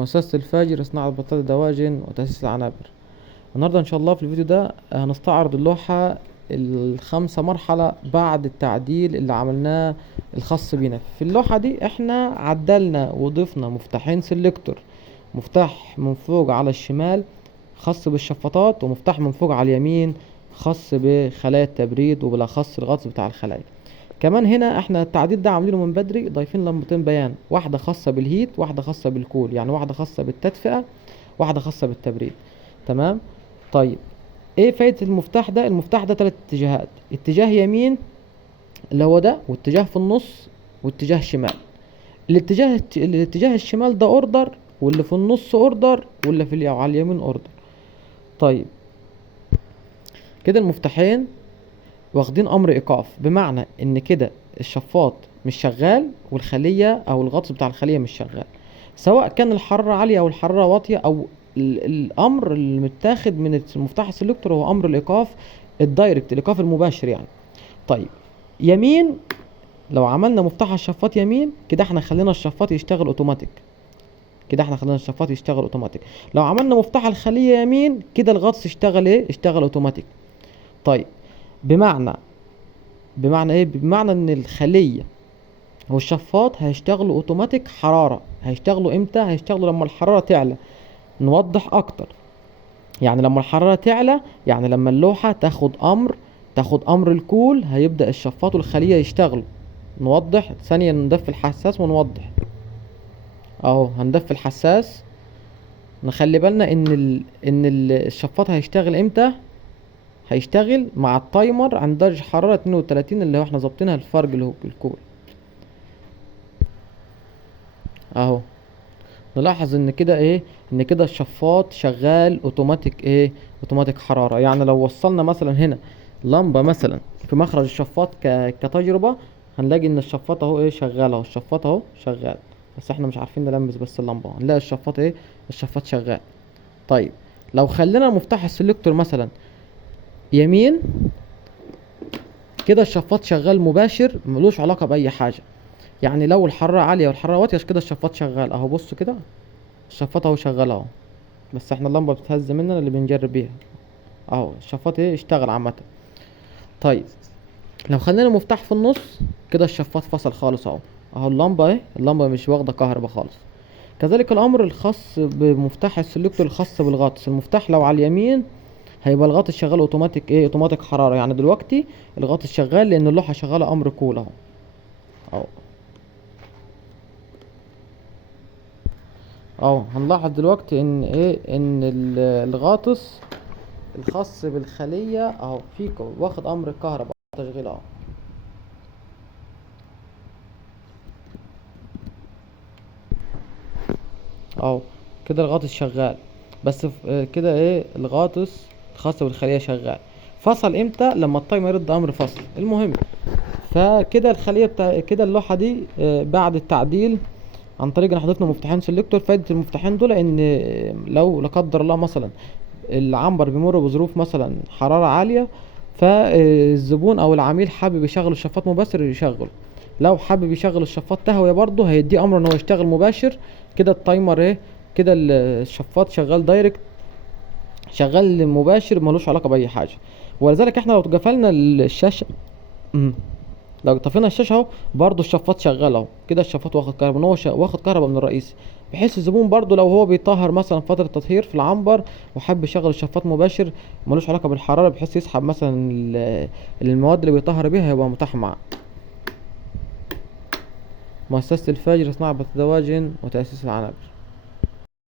مؤسسة الفاجر لصناعة بطاطا دواجن وتأسيس العنابر. النهاردة إن شاء الله في الفيديو ده هنستعرض اللوحة الخمسة مرحلة بعد التعديل اللي عملناه الخاص بينا. في اللوحة دي احنا عدلنا وضفنا مفتاحين سيلكتور، مفتاح من فوق على الشمال خاص بالشفاطات، ومفتاح من فوق على اليمين خاص بخلايا التبريد وبالأخص الغطس بتاع الخلايا. كمان هنا احنا التعديل ده عاملينه من بدري، ضايفين لمبتين بيان، واحدة خاصة بالهيت واحدة خاصة بالكول، يعني واحدة خاصة بالتدفئة واحدة خاصة بالتبريد. تمام. طيب ايه فايدة المفتاح ده؟ المفتاح ده 3 اتجاهات، اتجاه يمين اللي هو ده، واتجاه في النص، واتجاه شمال. الاتجاه الشمال ده اوردر، واللي في النص اوردر، واللي على اليمين اوردر. طيب كده المفتاحين واخدين امر ايقاف، بمعنى ان كده الشفاط مش شغال والخلية او الغطس بتاع الخلية مش شغال، سواء كان الحرارة عالية او الحرارة واطية، او الامر المتاخد من المفتاح السلكتور هو امر الايقاف الدايركت، الايقاف المباشر يعني. طيب يمين، لو عملنا مفتاح الشفاط يمين كده احنا خلينا الشفاط يشتغل اوتوماتيك، لو عملنا مفتاح الخلية يمين كده الغطس اشتغل ايه؟ اشتغل اوتوماتيك. طيب بمعنى ايه؟ بمعنى ان الخلية والشفاط هيشتغلوا اوتوماتيك حرارة. هيشتغلوا امتى؟ هيشتغلوا لما الحرارة تعلى. نوضح اكتر، يعني لما الحرارة تعلى، يعني لما اللوحة تاخد امر الكول، هيبدأ الشفاط والخلية يشتغلوا. نوضح ثانية، ندفي الحساس ونوضح اهو. هندفي الحساس، نخلي بالنا ان الشفاط هيشتغل امتى؟ هيشتغل مع التايمر عند درجة حرارة 32 اللي هو احنا ظابطينها الفرق اللي هو الكول اهو. نلاحظ ان كده ايه؟ ان كده الشفاط شغال اوتوماتيك ايه؟ اوتوماتيك حرارة. يعني لو وصلنا مثلا هنا لمبة مثلا في مخرج الشفاط كتجربة، هنلاقي ان الشفاط اهو ايه؟ شغال اهو. الشفاط اهو شغال، بس احنا مش عارفين نلمس بس اللمبة، هنلاقي الشفاط ايه؟ الشفاط شغال. طيب لو خلينا مفتاح السلكتور مثلا يمين كده الشفاط شغال مباشر، ملوش علاقة بأي حاجة. يعني لو الحرارة عالية والحرارة واطية كده الشفاط شغال اهو. بص كده الشفاط اهو شغال اهو، بس احنا اللمبة بتتهز مننا اللي بنجرب بيها اهو. الشفاط ايه؟ اشتغل عامة. طيب لو خلينا مفتاح في النص كده الشفاط فصل خالص اهو. اهو اللمبة اهي، اللمبة مش واخدة كهرباء خالص. كذلك الامر الخاص بمفتاح السلكتور الخاص بالغطس. المفتاح لو على اليمين هيبقى الغطس شغال اوتوماتيك ايه؟ اوتوماتيك حرارة. يعني دلوقتي الغطس شغال لان اللوحة شغالة امر كول اهو. اهو اهو هنلاحظ دلوقتي ان ايه؟ ان الغاطس الخاص بالخلية اهو فيكو واخد امر الكهرباء تشغيل اهو. اهو كده الغاطس شغال، بس كده ايه؟ الغاطس الخاص بالخلية شغال. فصل امتى؟ لما التايمر يرد امر فصل. المهم فكده الخلية كده اللوحة دي بعد التعديل عن طريق ان حضرتنا مفتاحين سيلكتور. فايدة المفتاحين دول ان لو لا قدر الله مثلا العنبر بيمر بظروف مثلا حرارة عالية، فالزبون او العميل حابب يشغل الشفاط مباشر يشغل. لو حابب يشغل الشفاط تهوية برضه هيديه امر ان هو يشتغل مباشر. كده التايمر ايه؟ كده الشفاط شغال دايركت، شغال مباشر ملوش علاقة بأي حاجة. ولذلك احنا لو قفلنا الشاشة لو طفينا الشاشه اهو برضو الشفاط شغال اهو. كده الشفاط واخد كهرباء، ان هو واخد كهرباء من الرئيسي، بحيث الزبون برضو لو هو بيطهر مثلا فتره تطهير في العنبر وحب يشغل الشفاط مباشر ملوش علاقه بالحراره، بحيث يسحب مثلا المواد اللي بيطهر بيها، هيبقى متاح معاه. مؤسسه الفجر لصناعه الدواجن وتاسيس العنابر.